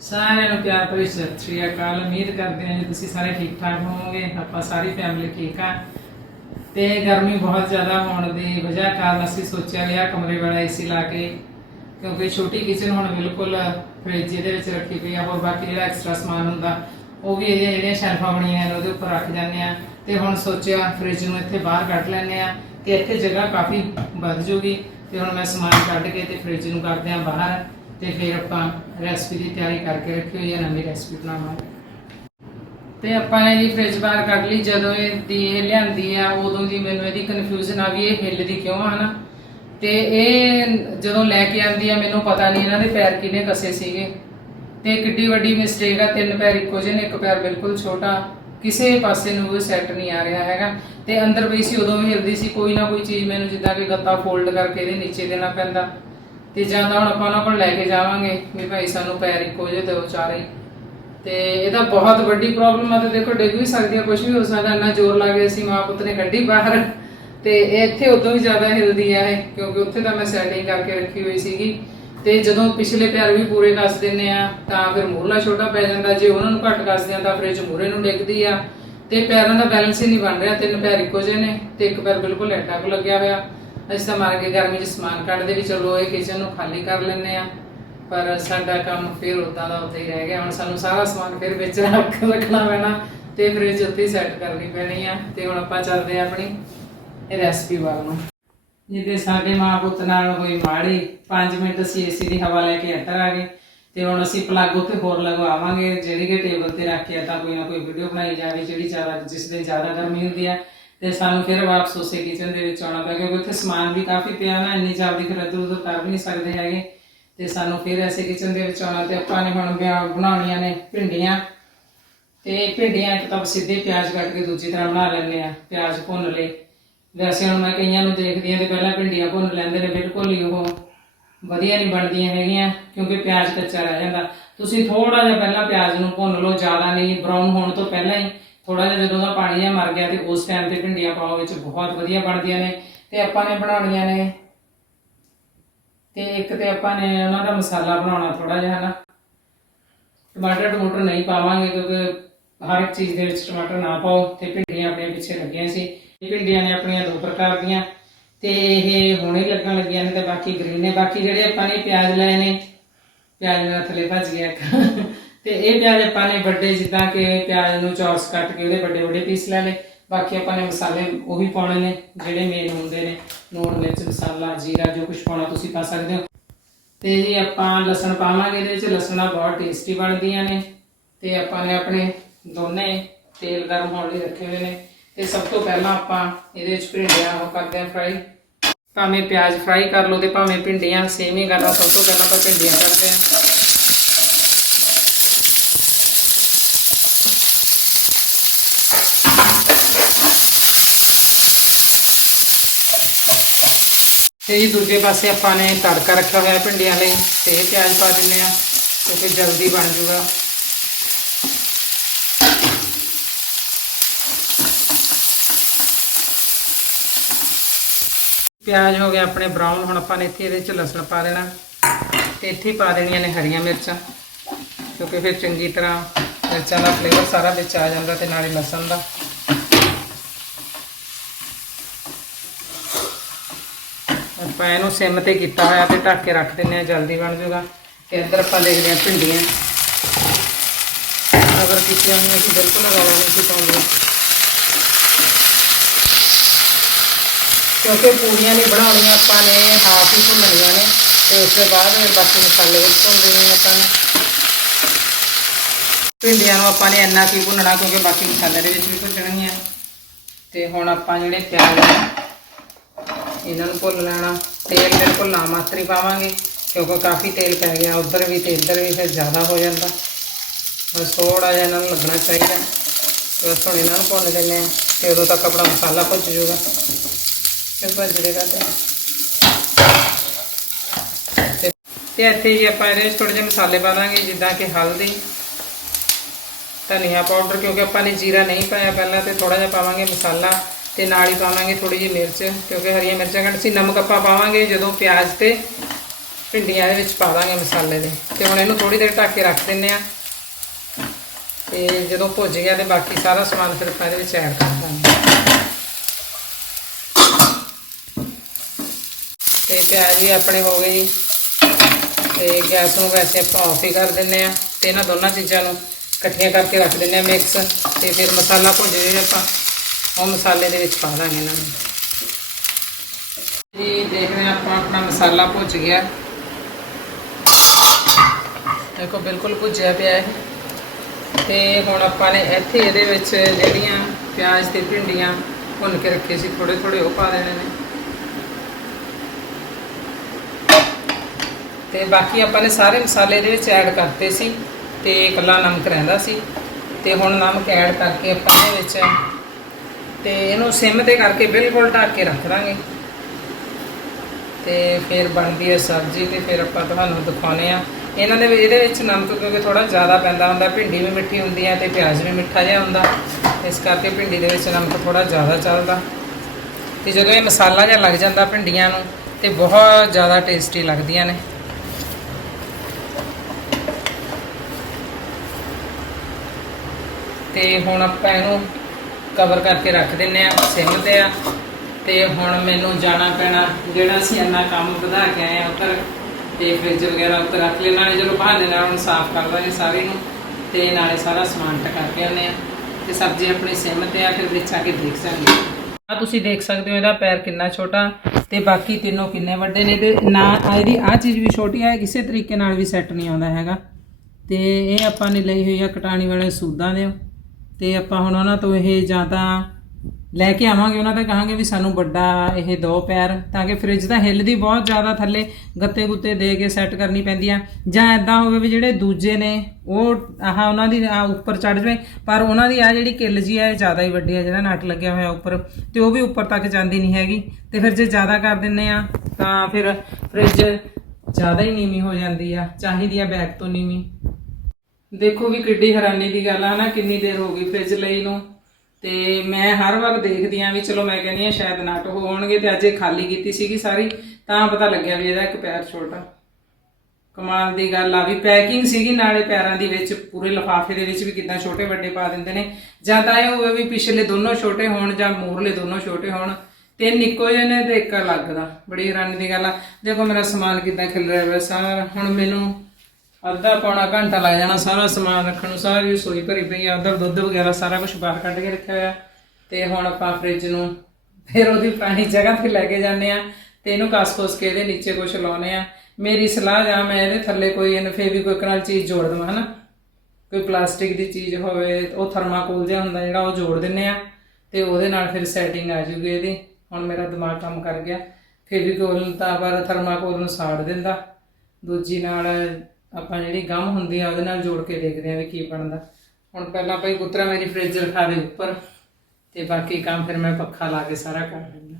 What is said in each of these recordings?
ਸਾਰਿਆਂ ਨੂੰ ਪਿਆਰ ਭਰੀ ਸਤਿ ਸ਼੍ਰੀ ਅਕਾਲ। ਉਮੀਦ ਕਰਦੇ ਹਾਂ ਜੀ ਤੁਸੀਂ ਸਾਰੇ ਠੀਕ ਠਾਕ ਹੋਵੋਗੇ। ਆਪਾਂ ਸਾਰੀ ਫੈਮਿਲੀ ਠੀਕ ਆ। ਤੇ ਗਰਮੀ ਬਹੁਤ ਜ਼ਿਆਦਾ ਹੋਣ ਦੀ ਵਜ੍ਹਾ ਕਾਰਨ ਅਸੀਂ ਸੋਚਿਆ ਲਿਆ ਕਮਰੇ ਵਾਲਾ ਏਸੀ ਲਾ ਕੇ, ਕਿਉਂਕਿ ਛੋਟੀ ਕਿਚਨ ਹੁਣ ਬਿਲਕੁਲ ਫ੍ਰਿਜ ਇਹਦੇ ਵਿੱਚ ਰੱਖੀ ਪਈ ਆ। ਹੋਰ ਬਾਕੀ ਜਿਹੜਾ ਐਕਸਟਰਾ ਸਮਾਨ ਹੁੰਦਾ, ਉਹ ਵੀ ਇਹਦੀਆਂ ਜਿਹੜੀਆਂ ਸ਼ੈਲਫਾਂ ਬਣੀਆਂ ਨੇ, ਉਹਦੇ ਉੱਪਰ ਰੱਖ ਜਾਂਦੇ ਆ ਤੇ ਹੁਣ ਸੋਚਿਆ ਫ੍ਰਿਜ ਨੂੰ ਇੱਥੇ ਬਾਹਰ ਕੱਢ ਲੈਂਦੇ ਆ ਕਿ ਇੱਥੇ ਜਗ੍ਹਾ ਕਾਫੀ ਵੱਧ ਜੂਗੀ। ਤੇ ਹੁਣ ਮੈਂ ਸਮਾਨ ਕੱਢ ਕੇ ਤੇ ਫ੍ਰਿਜ ਨੂੰ ਕਰਦੇ ਆ ਬਾਹਰ। ਤੇ ਫਿਰ ਆਪਾਂ ਰੈਸਪੀ ਦੀ ਤਿਆਰੀ ਕਰਕੇ ਰੱਖੀ ਹੋਈ ਹੈ ਨਵੀਂ ਰੈਸਪੀ ਬਣਾਵਾਂਗੇ। ਤੇ ਆਪਾਂ ਨੇ ਜੀ ਫ੍ਰਿਜ ਬਾਹਰ ਕੱਢ ਲਈ, ਜਦੋਂ ਇਹ ਦੀ ਇਹ ਲਿਆਂਦੀ ਆ, ਉਦੋਂ ਦੀ ਮੈਨੂੰ ਇਹਦੀ ਕਨਫਿਊਜ਼ਨ ਆ ਵੀ ਇਹ ਹਿੱਲਦੀ ਕਿਉਂ ਆ, ਹਨਾ? ਤੇ ਇਹ ਜਦੋਂ ਲੈ ਕੇ ਆਂਦੀ ਆ, ਮੈਨੂੰ ਪਤਾ ਨਹੀਂ ਇਹਨਾਂ ਦੇ ਪੈਰ ਕਿਨੇ ਕਸੇ ਸੀਗੇ। ਤੇ ਕਿੱਡੀ ਵੱਡੀ ਮਿਸਟੇਕ ਆ, ਤਿੰਨ ਪੈਰ ਇੱਕੋ ਜਿਹੇ ਨੇ, ਇੱਕ ਪੈਰ ਬਿਲਕੁਲ ਛੋਟਾ। ਕਿਸੇ ਪਾਸੇ ਨੂੰ ਉਹ ਸੈੱਟ ਨਹੀਂ ਆ ਰਿਹਾ ਹੈਗਾ। ਤੇ ਅੰਦਰ ਪਈ ਸੀ, ਉਦੋਂ ਵੀ ਹਿਲਦੀ ਸੀ, ਕੋਈ ਨਾ ਕੋਈ ਚੀਜ਼ ਮੈਨੂੰ ਜਿੱਦਾਂ ਕਿ ਗੱਤਾ ਫੋਲਡ ਕਰਕੇ ਇਹਦੇ ਨੀਚੇ ਦੇਣਾ ਪੈਂਦਾ। ਤੇ ਜਾਂਦਾ ਹੁਣ ਆਪਾਂ ਉਹਨਾਂ ਕੋਲ ਲੈ ਕੇ ਜਾਵਾਂਗੇ ਵੀ ਭਾਈ ਸਾਨੂੰ ਪੈਰ ਇੱਕੋ ਜਿਹੇ ਦਿਓ ਚਾਰੇ। ਤੇ ਇਹਦਾ ਬਹੁਤ ਵੱਡੀ ਪ੍ਰੋਬਲਮ ਆ ਤੇ ਦੇਖੋ ਡਿੱਗ ਵੀ ਸਕਦੀ ਆ ਕੁਝ ਵੀ ਹੋ ਸਕਦਾ, ਇੰਨਾ ਜ਼ੋਰ ਲਾ ਕੇ ਅਸੀਂ ਮਾਂ ਪੁੱਤ ਨੇ ਕੱਢੀ ਬਾਹਰ। ਤੇ ਇੱਥੇ ਉਦੋਂ ਵੀ ਜ਼ਿਆਦਾ ਹਿਲਦੀ ਆ ਇਹ, ਕਿਉਂਕਿ ਉੱਥੇ ਤਾਂ ਮੈਂ ਸੈਟਿੰਗ ਕਰਕੇ ਰੱਖੀ ਹੋਈ ਸੀਗੀ। ਤੇ ਜਦੋਂ ਪਿਛਲੇ ਪੈਰ ਵੀ ਪੂਰੇ ਕੱਸ ਦਿੰਨੇ ਆ, ਤਾਂ ਫਿਰ ਮੂਹਰਲਾ ਛੋਟਾ ਪੈ ਜਾਂਦਾ। ਜੇ ਉਹਨਾਂ ਨੂੰ ਘੱਟ ਕੱਸਦੇ ਆ ਤਾਂ ਫ੍ਰਿਜ ਮੂਹਰੇ ਨੂੰ ਡਿੱਗਦੀ ਆ। ਤੇ ਪੈਰਾਂ ਦਾ ਬੈਲੈਂਸ ਹੀ ਨਹੀਂ ਬਣ ਰਿਹਾ, ਤਿੰਨ ਪੈਰ ਇੱਕੋ ਜਿਹੇ ਨੇ ਤੇ ਇੱਕ ਪੈਰ ਬਿਲਕੁਲ ਐਡਾ ਕੁ ਲੱਗਿਆ ਹੋਇਆ। ਅਸੀਂ ਤਾਂ ਮਾਰ ਕੇ ਗਰਮੀ 'ਚ ਸਮਾਨ ਕੱਢਦੇ ਵੀ ਚਲੋ ਇਹ ਕਿਚਨ ਨੂੰ ਖਾਲੀ ਕਰ ਲੈਂਦੇ ਆ ਪਰ ਸਾਡਾ ਕੰਮ ਫਿਰ ਉਦਾਂ ਦਾ ਉੱਥੇ ਹੀ ਰਹਿ ਗਿਆ। ਹੁਣ ਸਾਨੂੰ ਸਾਰਾ ਸਮਾਨ ਫਿਰ ਵਿੱਚ ਰੱਖ ਰੱਖਣਾ ਪੈਣਾ ਤੇ ਫ੍ਰਿਜ ਉੱਤੇ ਸੈੱਟ ਕਰਨੀ ਪੈਣੀ ਆ ਤੇ ਹੁਣ ਆਪਾਂ ਚੱਲਦੇ ਆ ਆਪਣੀ ਇਹ ਰੈਸਪੀ ਵੱਲ ਨੂੰ। ਜਿਹਦੇ ਸਾਡੇ ਮਾਂ ਪੁੱਤ ਨਾਲ ਹੋਈ ਮਾੜੀ 5 ਮਿੰਟ ਅਸੀਂ ਏਸੀ ਦੀ ਹਵਾ ਲੈ ਕੇ ਅੰਦਰ ਆ ਗਏ ਤੇ ਹੁਣ ਅਸੀਂ ਪਲੱਗ ਉੱਤੇ ਹੋਰ ਲਗਵਾਵਾਂਗੇ। ਜਿਹੜੀ ਕਿ ਟੇਬਲ ਤੇ ਰੱਖ ਕੇ ਤਾਂ ਕੋਈ ਨਾ ਕੋਈ ਵੀਡੀਓ ਬਣਾਈ ਜਾਵੇ, ਜਿਹੜੀ ਜ਼ਿਆਦਾ ਜਿਸ ਦੇ ਜ਼ਿਆਦਾ ਗਰਮੀ ਹੁੰਦੀ ਆ ਤੇ ਸਾਨੂੰ ਫਿਰ ਵਾਪਸ ਉਸੇ ਕਿਚਨ ਦੇ ਵਿੱਚ ਆਉਣਾ ਪਿਆ, ਕਿਉਂਕਿ ਉੱਥੇ ਸਮਾਨ ਵੀ ਕਾਫੀ ਪਿਆ ਨਾ, ਇੰਨੀ ਜਲਦੀ ਫਿਰ ਇੱਧਰ ਉੱਧਰ ਕਰ ਵੀ ਨਹੀਂ ਸਕਦੇ ਹੈਗੇ। ਤੇ ਸਾਨੂੰ ਫਿਰ ਐਸੇ ਕਿਚਨ ਦੇ ਵਿੱਚ ਆਉਣਾ ਤੇ ਆਪਾਂ ਨੇ ਹੁਣ ਬਣਾਉਣੀਆਂ ਨੇ ਭਿੰਡੀਆਂ। ਤੇ ਭਿੰਡੀਆਂ ਇੱਕ ਤਾਂ ਸਿੱਧੇ ਪਿਆਜ਼ ਕੱਟ ਕੇ ਦੂਜੀ ਤਰ੍ਹਾਂ ਬਣਾ ਲੈਂਦੇ ਆ ਪਿਆਜ਼ ਭੁੰਨ ਲਏ। ਵੈਸੇ ਹੁਣ ਮੈਂ ਕਈਆਂ ਨੂੰ ਦੇਖਦੀ ਆ ਤੇ ਪਹਿਲਾਂ ਭਿੰਡੀਆਂ ਭੁੰਨ ਲੈਂਦੇ ਨੇ, ਬਿਲਕੁਲ ਹੀ ਉਹ ਵਧੀਆ ਨਹੀਂ ਬਣਦੀਆਂ ਹੈਗੀਆਂ, ਕਿਉਂਕਿ ਪਿਆਜ਼ ਕੱਚਾ ਰਹਿ ਜਾਂਦਾ। ਤੁਸੀਂ ਥੋੜਾ ਜਿਹਾ ਪਹਿਲਾਂ ਪਿਆਜ਼ ਨੂੰ ਭੁੰਨ ਲਓ, ਜ਼ਿਆਦਾ ਨਹੀਂ ਬਰਾਊਨ ਹੋਣ ਤੋਂ ਪਹਿਲਾਂ ਹੀ ਥੋੜਾ ਜਿਹਾ ਜਦੋਂ ਦਾ ਪਾਣੀ ਜਿਹਾ ਮਰ ਗਿਆ ਤੇ ਉਸ ਟਾਈਮ ਤੇ ਭਿੰਡੀਆਂ ਪਾਓ ਵਿੱਚ ਬਹੁਤ ਵਧੀਆ ਬਣਦੀਆਂ ਨੇ ਤੇ ਆਪਾਂ ਨੇ ਬਣਾਉਣੀਆਂ ਨੇ ਤੇ ਇੱਕ ਤੇ ਆਪਾਂ ਨੇ ਉਹਨਾਂ ਦਾ ਮਸਾਲਾ ਬਣਾਉਣਾ ਥੋੜਾ ਜਿਹਾ ਨਾ ਟਮਾਟਰ ਟਮੂਟਰ ਨਹੀਂ ਪਾਵਾਂਗੇ ਕਿਉਂਕਿ ਹਰ ਇੱਕ ਚੀਜ਼ ਦੇ ਵਿੱਚ ਟਮਾਟਰ ਨਾ ਪਾਓ ਤੇ ਭਿੰਡੀਆਂ ਆਪਣੇ ਪਿੱਛੇ ਲੱਗੀਆਂ ਸੀ। ਭਿੰਡੀਆਂ ਨੇ ਆਪਣੀਆਂ ਦੋ ਪ੍ਰਕਾਰ ਦੀਆਂ ਤੇ ਇਹ ਹੁਣੇ ਲੱਗਣ ਲੱਗੀਆਂ ਨੇ ਤੇ ਬਾਕੀ ਗ੍ਰੀਨ ਨੇ। ਬਾਕੀ ਜਿਹੜੇ ਆਪਾਂ ਨੇ ਪਿਆਜ਼ ਲਏ ਨੇ, ਪਿਆਜ਼ ਮੇਰਾ ਥੱਲੇ ਭੱਜ ਗਿਆ ਤੇ ਇਹ ਪਿਆਜ਼ ਆਪਾਂ ਨੇ ਵੱਡੇ ਜਿੱਦਾਂ ਕਿ ਪਿਆਜ਼ ਨੂੰ ਚੌਰਸ ਕੱਟ ਕੇ ਉਹਦੇ ਵੱਡੇ ਵੱਡੇ ਪੀਸ ਲੈ ਲਏ। ਬਾਕੀ ਆਪਾਂ ਨੇ ਮਸਾਲੇ ਉਹੀ ਪਾਉਣੇ ਨੇ, ਜਿਹੜੇ ਮੇਨ ਹੁੰਦੇ ਨੇ। ਲੂਣ ਮਿਰਚ, ਮਸਾਲਾ, ਜੀਰਾ, ਜੋ ਕੁਝ ਪਾਉਣਾ ਤੁਸੀਂ ਪਾ ਸਕਦੇ ਹੋ। ਤੇ ਜੀ ਆਪਾਂ ਲਸਣ ਪਾਵਾਂਗੇ ਇਹਦੇ ਵਿੱਚ। ਲਸਣਾ ਬਹੁਤ ਟੇਸਟੀ ਬਣਦੀਆਂ ਨੇ। ਤੇ ਆਪਾਂ ਨੇ ਆਪਣੇ ਦੋਨੇ ਤੇਲ ਗਰਮ ਹੋਣ ਲਈ ਰੱਖੇ ਹੋਏ ਨੇ। ਤੇ ਸਭ ਤੋਂ ਪਹਿਲਾਂ ਆਪਾਂ ਇਹਦੇ ਵਿੱਚ ਭਿੰਡੀਆਂ ਉਹ ਕਰਦੇ ਹਾਂ ਫਰਾਈ ਭਾਵੇਂ ਪਿਆਜ਼ ਫਰਾਈ ਕਰ ਲਓ ਤੇ ਭਾਵੇਂ ਭਿੰਡੀਆਂ ਸੇਮ ਹੀ ਕਰਨਾ, ਸਭ ਤੋਂ ਪਹਿਲਾਂ ਆਪਾਂ ਭਿੰਡੀਆਂ ਕਰਦੇ ਹਾਂ। ਤੇ ਜੀ ਦੂਜੇ ਪਾਸੇ ਆਪਾਂ ਨੇ ਤੜਕਾ ਰੱਖਿਆ ਹੋਇਆ ਭਿੰਡੀਆਂ ਲਈ, ਤੇ ਇਹ ਪਿਆਜ਼ ਪਾ ਦਿੰਦੇ ਆ ਕਿਉਂਕਿ ਜਲਦੀ ਬਣ ਜਾਊਗਾ ਪਿਆਜ਼ ਹੋ ਗਿਆ ਆਪਣੇ ਬਰਾਊਨ ਹੁਣ ਆਪਾਂ ਨੇ ਇੱਥੇ ਇਹਦੇ ਚ ਲਸਣ ਪਾ ਦੇਣਾ, ਤੇ ਇੱਥੇ ਪਾ ਦੇਣੀਆਂ ਨੇ ਹਰੀਆਂ ਮਿਰਚਾਂ, ਕਿਉਂਕਿ ਫਿਰ ਚੰਗੀ ਤਰ੍ਹਾਂ ਮਿਰਚਾਂ ਦਾ ਫਲੇਵਰ ਸਾਰਾ ਵਿੱਚ ਆ ਜਾਂਦਾ ਤੇ ਨਾਲੇ ਲਸਣ ਦਾ। ਆਪਾਂ ਇਹਨੂੰ ਸਿਮ ਤੇ ਕੀਤਾ ਹੋਇਆ ਤੇ ਢੱਕ ਕੇ ਰੱਖ ਦਿੰਨੇ ਆ ਜਲਦੀ ਬਣ ਜਾਊਗਾ। ਤੇ ਇੱਧਰ ਆਪਾਂ ਦੇਖਦੇ ਆ ਭਿੰਡੀਆਂ। ਅਗਰ ਕਿਸੇ ਨੂੰ ਅਸੀਂ ਬਿਲਕੁਲ ਲਗਾਉਣਾ ਨਹੀਂ ਸੀ ਪਾਉਂਦੇ ਕਿਉਂਕਿ ਪੂਰੀਆਂ ਨਹੀਂ ਬਣਾਉਣੀਆਂ ਆਪਾਂ ਨੇ ਹਾਫ ਹੀ ਭੁੰਨਣੀਆਂ ਨੇ, ਤੇ ਉਸ ਤੋਂ ਬਾਅਦ ਫਿਰ ਬਾਕੀ ਮਸਾਲੇ ਵਿੱਚ ਭੁੰਨ ਦੇਣੇ ਨੇ ਆਪਾਂ ਨੇ। ਭਿੰਡੀਆਂ ਨੂੰ ਆਪਾਂ ਨੇ ਇੰਨਾ ਕੀ ਭੁੰਨਣਾ, ਕਿਉਂਕਿ ਬਾਕੀ ਮਸਾਲੇ ਦੇ ਵਿੱਚ ਵੀ ਭੁੰਨਣਗੀਆਂ। ਤੇ ਹੁਣ ਆਪਾਂ ਜਿਹੜੇ ਪਿਆਜ਼ ਇਹਨਾਂ ਨੂੰ ਭੁੰਨ ਲੈਣਾ, ਤੇਲ ਬਿਲਕੁਲ ਨਾ ਮਾਤਰੀ ਪਾਵਾਂਗੇ, ਕਿਉਂਕਿ ਕਾਫੀ ਤੇਲ ਪੈ ਗਿਆ, ਉਧਰ ਵੀ ਤੇ ਇੱਧਰ ਵੀ ਫਿਰ ਜ਼ਿਆਦਾ ਹੋ ਜਾਂਦਾ। ਬਸ ਥੋੜਾ ਜਿਹਾ ਇਹਨਾਂ ਨੂੰ ਲੱਗਣਾ ਚਾਹੀਦਾ। ਬਸ ਹੁਣ ਇਹਨਾਂ ਨੂੰ ਭੁੰਨ ਲੈਂਦੇ ਆ ਤੇ ਉਦੋਂ ਤੱਕ ਆਪਣਾ ਮਸਾਲਾ ਭੁੱਜ ਜਾਊਗਾ। ਫਿਰ ਭੱਜ ਜੇਗਾ ਤੇ। ਤੇ- ਇੱਥੇ ਹੀ ਆਪਾਂ ਇਹਦੇ ਵਿੱਚ ਥੋੜੇ ਜਿਹੇ ਮਸਾਲੇ ਪਾ ਦਾਂਗੇ, ਜਿੱਦਾਂ ਕਿ ਹਲਦੀ, ਧਨੀਆ ਪਾਊਡਰ, ਕਿਉਂਕਿ ਆਪਾਂ ਨੇ ਜੀਰਾ ਨਹੀਂ ਪਾਇਆ ਪਹਿਲਾਂ, ਤੇ ਥੋੜਾ ਜਿਹਾ ਪਾਵਾਂਗੇ ਮਸਾਲਾ। ਤੇ ਨਾਲ ਹੀ ਪਾਵਾਂਗੇ ਥੋੜੀ ਜਿਹੀ ਮਿਰਚ, ਕਿਉਂਕਿ ਹਰੀਆਂ ਮਿਰਚਾਂ ਘੱਟ ਸੀ, ਨਮਕ ਆਪਾਂ ਪਾਵਾਂਗੇ, ਜਦੋਂ ਪਿਆਜ਼ ਤੇ ਭਿੰਡੀਆਂ ਦੇ ਵਿੱਚ ਪਾ ਦਾਂਗੇ ਮਸਾਲੇ ਦੇ। ਤੇ ਹੁਣ ਇਹਨੂੰ ਥੋੜੀ ਦੇਰ ਢੱਕ ਕੇ ਰੱਖ ਦਿੰਨੇ ਆ ਤੇ ਜਦੋਂ ਭੁੱਜ ਗਿਆ ਤੇ ਬਾਕੀ ਸਾਰਾ ਸਮਾਨ ਫਿਰ ਆਪਾਂ ਇਹਦੇ ਵਿੱਚ ਐਡ ਕਰ ਦਾਂਗੇ। ਤੇ ਪਿਆਜ਼ ਵੀ ਆਪਣੇ ਹੋ ਗਏ ਜੀ। ਤੇ ਗੈਸ ਨੂੰ ਵੈਸੇ ਆਪਾਂ ਆਫ ਹੀ ਕਰ ਦਿੰਨੇ ਆ ਤੇ ਇਹਨਾਂ ਦੋਨਾਂ ਚੀਜ਼ਾਂ ਨੂੰ ਇਕੱਠੀਆਂ ਕਰਕੇ ਰੱਖ ਦਿੰਨੇ ਆ ਮਿਕਸ ਤੇ ਫਿਰ ਮਸਾਲਾ ਭੁੱਜ ਜੇ ਆਪਾਂ। ਉਹ ਮਸਾਲੇ ਦੇ ਵਿੱਚ ਪਾ ਦਾਂਗੇ ਇਹਨਾਂ ਨੂੰ। ਜੀ, ਦੇਖ ਹਾਂ ਆਪਾਂ ਆਪਣਾ ਮਸਾਲਾ ਭੁੱਜ ਗਿਆ। ਦੇਖੋ, ਬਿਲਕੁਲ ਭੁੱਜਿਆ ਪਿਆ ਹੈ ਤੇ ਹੁਣ ਆਪਾਂ ਨੇ ਇੱਥੇ ਇਹਦੇ ਵਿੱਚ ਜਿਹੜੀਆਂ ਪਿਆਜ਼ ਤੇ ਭਿੰਡੀਆਂ ਭੁੰਨ ਕੇ ਰੱਖੇ ਸੀ ਥੋੜੇ ਥੋੜੇ ਉਹ ਪਾ ਦੇਣੇ ਨੇ। ਤੇ ਬਾਕੀ ਆਪਾਂ ਨੇ ਸਾਰੇ ਮਸਾਲੇ ਇਹਦੇ ਵਿੱਚ ਐਡ ਕਰਤੇ ਸੀ ਤੇ ਇਕੱਲਾ ਨਮਕ ਰਹਿੰਦਾ ਸੀ। ਤੇ ਹੁਣ ਨਮਕ ਐਡ ਕਰਕੇ ਆਪਾਂ ਇਹਦੇ ਵਿੱਚ ਤੇ ਇਹਨੂੰ ਸਿਮ ਤੇ ਕਰਕੇ ਬਿਲਕੁਲ ਢੱਕ ਕੇ ਰੱਖ ਦਾਂਗੇ। ਤੇ ਫਿਰ ਬਣਦੀ ਹੈ ਸਬਜ਼ੀ ਤੇ ਫਿਰ ਆਪਾਂ ਤੁਹਾਨੂੰ ਦਿਖਾਉਨੇ ਆ। ਇਹਨਾਂ ਦੇ ਇਹਦੇ ਵਿੱਚ ਨਮਕ ਕਿਉਂਕਿ ਥੋੜਾ ਜ਼ਿਆਦਾ ਪੈਂਦਾ ਹੁੰਦਾ, ਭਿੰਡੀ ਵੀ ਮਿੱਠੀ ਹੁੰਦੀ ਹੈ ਤੇ ਪਿਆਜ਼ ਵੀ ਮਿੱਠਾ ਜਿਹਾ ਹੁੰਦਾ। ਇਸ ਕਰਕੇ ਭਿੰਡੀ ਦੇ ਵਿੱਚ ਨਮਕ ਥੋੜਾ ਜ਼ਿਆਦਾ ਚੱਲਦਾ। ਤੇ ਜਦੋਂ ਇਹ ਮਸਾਲਾ ਜਿਹਾ ਲੱਗ ਜਾਂਦਾ ਭਿੰਡੀਆਂ ਨੂੰ, ਤੇ ਬਹੁਤ ਜ਼ਿਆਦਾ ਟੇਸਟੀ ਲੱਗਦੀਆਂ ਨੇ। ਤੇ ਹੁਣ ਆਪਾਂ ਇਹਨੂੰ ਕਵਰ ਕਰਕੇ ਰੱਖ ਦਿੰਨੇ ਆ ਸਿਮ ਤੇ ਆ। ਤੇ ਹੁਣ ਮੈਨੂੰ ਜਾਣਾ ਪੈਣਾ, ਜਿਹੜਾ ਅਸੀਂ ਇੰਨਾ ਕੰਮ ਵਧਾ ਕੇ ਆਏ ਆ, ਉੱਧਰ ਤੇ ਫ੍ਰਿਜ ਵਗੈਰਾ ਉੱਤੇ ਰੱਖ ਲੈਣਾ ਨੇ ਜਦੋਂ ਬਹਾਨੇ ਨਾਲ ਹੁਣ ਸਾਫ਼ ਕਰ ਦਾਂਗੇ ਸਾਰੇ ਨੂੰ, ਤੇ ਨਾਲੇ ਸਾਰਾ ਸਮਾਨ ਟਕਾ ਕੇ ਆਉਂਦੇ ਆ। ਤੇ ਸਬਜ਼ੀ ਆਪਣੀ ਸਿਮ ਤੇ ਆ, ਫਿਰ ਵਿੱਚ ਆ ਕੇ ਦੇਖ ਸਕਦੇ ਆ। ਤੁਸੀਂ ਦੇਖ ਸਕਦੇ ਹੋ, ਇਹਦਾ ਪੈਰ ਕਿੰਨਾ ਛੋਟਾ, ਤੇ ਬਾਕੀ ਤਿੰਨੋਂ ਕਿੰਨੇ ਵੱਡੇ ਨੇ, ਤੇ ਨਾ ਇਹਦੀ ਆ ਚੀਜ਼ ਵੀ ਛੋਟੀ ਆ ਕਿਸੇ ਤਰੀਕੇ ਨਾਲ ਵੀ ਸੈੱਟ ਨਹੀਂ ਆਉਂਦਾ ਹੈਗਾ। ਤੇ ਇਹ ਆਪਾਂ ਨੇ ਲਈ ਹੋਈ ਆ ਕਟਾਣੀ ਵਾਲੇ ਸੂਦਾਂ ਦੇ। ਤੇ ਆਪਾਂ ਹੁਣ ਉਹਨਾਂ ਤੋਂ ਇਹ ਜਾਂ ਤਾਂ ਲੈ ਕੇ ਆਵਾਂਗੇ, ਉਹਨਾਂ ਦਾ ਕਹਾਂਗੇ ਵੀ ਸਾਨੂੰ ਵੱਡਾ ਇਹ ਦੋ ਪੈਰ, ਤਾਂ ਕਿ ਫ੍ਰਿਜ ਦਾ ਹਿੱਲ ਦੀ ਬਹੁਤ ਜ਼ਿਆਦਾ ਥੱਲੇ, ਗੱਤੇ ਗੁੱਤੇ ਦੇ ਕੇ ਸੈੱਟ ਕਰਨੀ ਪੈਂਦੀ ਆ। ਜਾਂ ਐਦਾਂ ਹੋਵੇ ਵੀ ਜਿਹੜੇ ਦੂਜੇ ਨੇ, ਉਹ ਆਹ ਉਹਨਾਂ ਦੀ, ਆਹ ਉੱਪਰ ਚੜ ਜਾਵੇ, ਪਰ ਉਹਨਾਂ ਦੀ ਆ ਜਿਹੜੀ ਕਿੱਲ ਜੀ ਆ, ਇਹ ਜ਼ਿਆਦਾ ਹੀ ਵੱਡੀ ਆ, ਜਿਹੜਾ ਨਟ ਲੱਗਿਆ ਹੋਇਆ ਉੱਪਰ, ਤੇ ਉਹ ਵੀ ਉੱਪਰ ਤੱਕ ਜਾਂਦੀ ਨਹੀਂ ਹੈਗੀ। ਤੇ ਫਿਰ ਜੇ ਜ਼ਿਆਦਾ ਕਰ ਦਿੰਨੇ ਆ, ਤਾਂ ਫਿਰ ਫ੍ਰਿਜ ਜ਼ਿਆਦਾ ਹੀ ਨੀਵੀਂ ਹੋ ਜਾਂਦੀ ਆ, ਚਾਹੀਦੀ ਆ ਬੈਕ ਤੋਂ ਨੀਵੀਂ। ਦੇਖੋ ਵੀ ਕਿੱਡੀ ਹੈਰਾਨੀ ਦੀ ਗੱਲ ਆ ਨਾ ਕਿੰਨੀ ਦੇਰ ਹੋ ਗਈ ਫ੍ਰਿਜ ਲਈ ਨੂੰ। ਤੇ ਮੈਂ ਹਰ ਵਕਤ ਦੇਖਦੀ ਆ ਵੀ ਚਲੋ ਮੈਂ ਕਹਿੰਦੀ ਆ ਸ਼ਾਇਦ ਨਟ ਹੋਣਗੇ ਤੇ ਅੱਜ ਇਹ ਖਾਲੀ ਕੀਤੀ ਸੀਗੀ ਸਾਰੀ, ਤਾਂ ਪਤਾ ਲੱਗਿਆ ਵੀ ਇਹਦਾ ਇੱਕ ਪੈਰ ਛੋਟਾ। ਕਮਾਲ ਦੀ ਗੱਲ ਆ ਵੀ ਪੈਕਿੰਗ ਸੀਗੀ ਨਾਲੇ ਪੈਰਾਂ ਦੀ ਵਿੱਚ, ਪੂਰੇ ਲਿਫਾਫੇ ਦੇ ਵਿੱਚ ਵੀ ਕਿੰਨਾ ਛੋਟੇ ਵੱਡੇ ਪਾ ਦਿੰਦੇ ਨੇ। ਜਾਂ ਤਾਂ ਇਹ ਹੋਵੇ ਵੀ ਪਿਛਲੇ ਦੋਨੋਂ ਛੋਟੇ ਹੋਣ ਜਾਂ ਮੂਰਲੇ ਦੋਨੋਂ ਛੋਟੇ ਹੋਣ, ਤੇ ਨਿੱਕੋ ਜਿਹੇ ਨੇ ਤੇ ਇੱਕ ਲੱਗਦਾ ਬੜੀ ਹੈਰਾਨੀ ਦੀ ਗੱਲ ਆ। ਦੇਖੋ ਮੇਰਾ ਸਮਾਨ ਕਿੱਦਾਂ ਖਿਲ ਰਿਹਾ ਵਾ ਸਾਰਾ। ਹੁਣ ਮੈਨੂੰ ਅੱਧਾ ਪੌਣਾ ਘੰਟਾ ਲੱਗ ਜਾਣਾ, ਸਾਰਾ ਸਮਾਨ ਰੱਖਣ ਨੂੰ, ਸਾਰੀ ਰਸੋਈ ਭਰੀ ਪਈ ਆ, ਉਧਰ ਦੁੱਧ ਵਗੈਰਾ ਸਾਰਾ ਕੁਝ ਬਾਹਰ ਕੱਢ ਕੇ ਰੱਖਿਆ ਹੋਇਆ। ਤੇ ਹੁਣ ਆਪਾਂ ਫ੍ਰਿਜ ਨੂੰ ਫਿਰ ਉਹਦੀ ਪੁਰਾਣੀ ਜਗ੍ਹਾ ਤੇ ਲੈ ਕੇ ਜਾਂਦੇ ਆ ਤੇ ਇਹਨੂੰ ਕਸ-ਕਸ ਕੇ ਇਹਦੇ ਨੀਚੇ ਕੁਝ ਲਾਉਨੇ ਆ। ਮੇਰੀ ਸਲਾਹ ਜਾਂ ਮੈਂ ਇਹਦੇ ਥੱਲੇ ਕੋਈ ਇਹਨ ਕੋਈ ਨਾਲ ਚੀਜ਼ ਜੋੜ ਦਵਾਂ, ਹਨਾ? ਕੋਈ ਪਲਾਸਟਿਕ ਦੀ ਚੀਜ਼ ਹੋਵੇ, ਉਹ ਥਰਮਾਕੋਲ ਜਿਹਾ ਹੁੰਦਾ ਜਿਹੜਾ ਉਹ ਜੋੜ ਦਿੰਨੇ ਆ। ਤੇ ਉਹਦੇ ਨਾਲ ਫਿਰ ਸੈਟਿੰਗ ਆ ਜੂਗੀ ਇਹਦੀ। ਹੁਣ ਮੇਰਾ ਦਿਮਾਗ ਕੰਮ ਕਰ ਗਿਆ। ਫੇਵੀਕੋਲ ਤਾਂ ਪਰ ਥਰਮਾਕੋਲ ਨੂੰ ਸਾੜ ਦਿੰਦਾ। ਦੂਜੀ ਨਾਲ ਆਪਾਂ ਜਿਹੜੀ ਗਮ ਹੁੰਦੀ ਆ, ਉਹਦੇ ਨਾਲ ਜੋੜ ਕੇ ਦੇਖਦੇ ਆ ਵੀ ਕੀ ਬਣਦਾ। ਹੁਣ ਪਹਿਲਾਂ ਭਾਈ ਪੁੱਤਰਾ ਮੇਰੀ ਫ੍ਰਿਜ ਰਖਾ ਦੇ ਉੱਪਰ, ਤੇ ਬਾਕੀ ਕੰਮ ਫਿਰ ਮੈਂ ਪੱਖਾ ਲਾ ਕੇ ਸਾਰਾ ਕਰ ਲੈਂਦਾ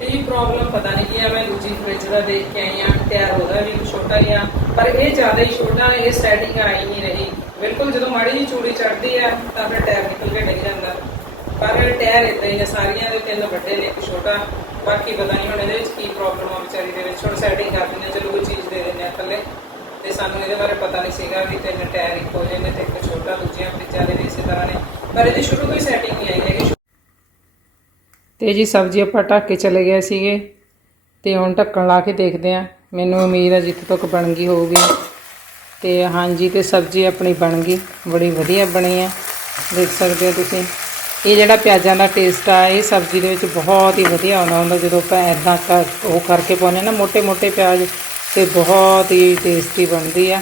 ਇਹ ਪ੍ਰੋਬਲਮ ਪਤਾ ਨਹੀਂ ਕੀ ਆ, ਮੈਂ ਦੂਜੀ ਫ੍ਰਿਜ ਦਾ ਦੇਖ ਕੇ ਆਈ ਆ ਟਾਇਰ ਉਹਦਾ ਵੀ ਛੋਟਾ ਹੀ ਆ, ਪਰ ਇਹ ਜ਼ਿਆਦਾ ਹੀ ਛੋਟਾ ਇਹ ਸੈਟਿੰਗ ਆਈ ਨਹੀਂ ਰਹੀ। ਬਿਲਕੁਲ ਜਦੋਂ ਮਾੜੀ ਜਿਹੀ ਚੂੜੀ ਚੜਦੀ ਆ, ਤਾਂ ਫਿਰ ਟਾਇਰ ਨਿਕਲ ਕੇ ਡਿੱਗ ਜਾਂਦਾ। ਪਰ ਟਾਇਰ ਇਦਾਂ ਹੀ ਆ, ਸਾਰੀਆਂ ਦੇ ਤਿੰਨ ਵੱਡੇ ਨੇ, ਇੱਕ ਛੋਟਾ। ਬਾਕੀ ਪਤਾ ਨਹੀਂ ਹੁਣ ਇਹਦੇ ਵਿੱਚ ਕੀ ਪ੍ਰੋਬਲਮ ਆ ਵਿਚਾਰੀ ਦੇ ਵਿੱਚ। ਹੁਣ ਸੈਟਿੰਗ ਕਰ ਦਿੰਦੇ ਚਲੋ ਕੋਈ ਚੀਜ਼ ਦੇ ਦਿੰਦੇ ਆ ਥੱਲੇ ਤੇ ਸਾਨੂੰ ਇਹਦੇ ਬਾਰੇ ਪਤਾ ਨਹੀਂ ਸੀਗਾ ਵੀ ਤਿੰਨ ਟਾਇਰ ਇੱਕੋ ਜਿਹੇ ਨੇ ਤੇ ਇੱਕ ਛੋਟਾ, ਦੂਜੀਆਂ ਫਰਿੱਜਾਂ ਦੇ ਵੀ ਇਸੇ ਤਰ੍ਹਾਂ ਨੇ। ਪਰ ਇਹਦੀ ਸ਼ੁਰੂ ਤੋਂ ਹੀ ਸੈਟਿੰਗ ਨਹੀਂ ਆਈ ਹੈਗੀ ਤੇ ਜੀ ਸਬਜ਼ੀ ਆਪਾਂ ਢੱਕ ਕੇ ਚਲੇ ਗਏ ਸੀਗੇ ਤੇ ਹੁਣ ਢੱਕਣ ਲਾ ਕੇ ਦੇਖਦੇ ਆ ਮੈਨੂੰ ਉਮੀਦ ਹੈ ਜਿੱਥੇ ਤੱਕ ਬਣ ਗਈ ਹੋਊਗੀ। ਤੇ ਹਾਂਜੀ, ਤੇ ਸਬਜ਼ੀ ਆਪਣੀ ਬਣ ਗਈ। ਬੜੀ ਵਧੀਆ ਬਣੀ ਆ ਦੇਖ ਸਕਦੇ ਹੋ ਤੁਸੀਂ। ਇਹ ਜਿਹੜਾ ਪਿਆਜ਼ਾਂ ਦਾ ਟੇਸਟ ਆ, ਇਹ ਸਬਜ਼ੀ ਦੇ ਵਿੱਚ ਬਹੁਤ ਹੀ ਵਧੀਆ ਆਉਂਦਾ ਹੁੰਦਾ ਜਦੋਂ ਆਪਾਂ ਐਦਾਂ ਉਹ ਕਰਕੇ ਪਾਉਂਦੇ ਨਾ ਮੋٹے-ਮੋٹے ਪਿਆਜ਼। ਤੇ ਬਹੁਤ ਹੀ ਟੇਸਟੀ ਬਣਦੀ ਆ।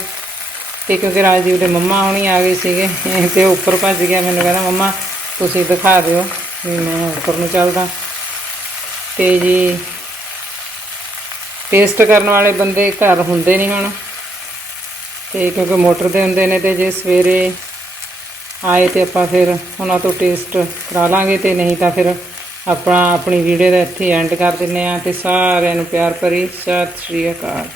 ਤੇ ਕਿਉਂਕਿ ਰਾਜਦੀਪ ਦੇ ਮੰਮਾ ਹੁਣੀ ਆ ਗਏ ਸੀਗੇ ਤੇ ਉਹ ਉੱਪਰ ਭੱਜ ਗਿਆ, ਮੈਨੂੰ ਕਹਿੰਦਾ, ਮੰਮਾ, ਤੁਸੀਂ ਦਿਖਾ ਦਿਓ ਵੀ ਮੈਂ ਉੱਪਰ ਨੂੰ ਚੱਲਦਾ। ਤੇ ਜੀ ਟੇਸਟ ਕਰਨ ਵਾਲੇ ਬੰਦੇ ਘਰ ਹੁੰਦੇ ਨਹੀਂ ਹੁਣ। ਤੇ ਕਿਉਂਕਿ ਮੋਟਰ ਦੇ ਹੁੰਦੇ ਨੇ ਤੇ ਜੇ ਸਵੇਰੇ ਆਏ ਤੇ ਆਪਾਂ ਫਿਰ ਉਹਨਾਂ ਤੋਂ ਟੇਸਟ ਕਰਾ ਲਾਂਗੇ ਤੇ ਨਹੀਂ ਤਾਂ ਫਿਰ ਆਪਾਂ ਆਪਣੀ ਵੀਡੀਓ ਦਾ ਇੱਥੇ ਐਂਡ ਕਰ ਦਿੰਨੇ ਆ ਤੇ ਸਾਰਿਆਂ ਨੂੰ ਪਿਆਰ ਭਰੀ ਸਤਿ ਸ਼੍ਰੀ ਅਕਾਲ।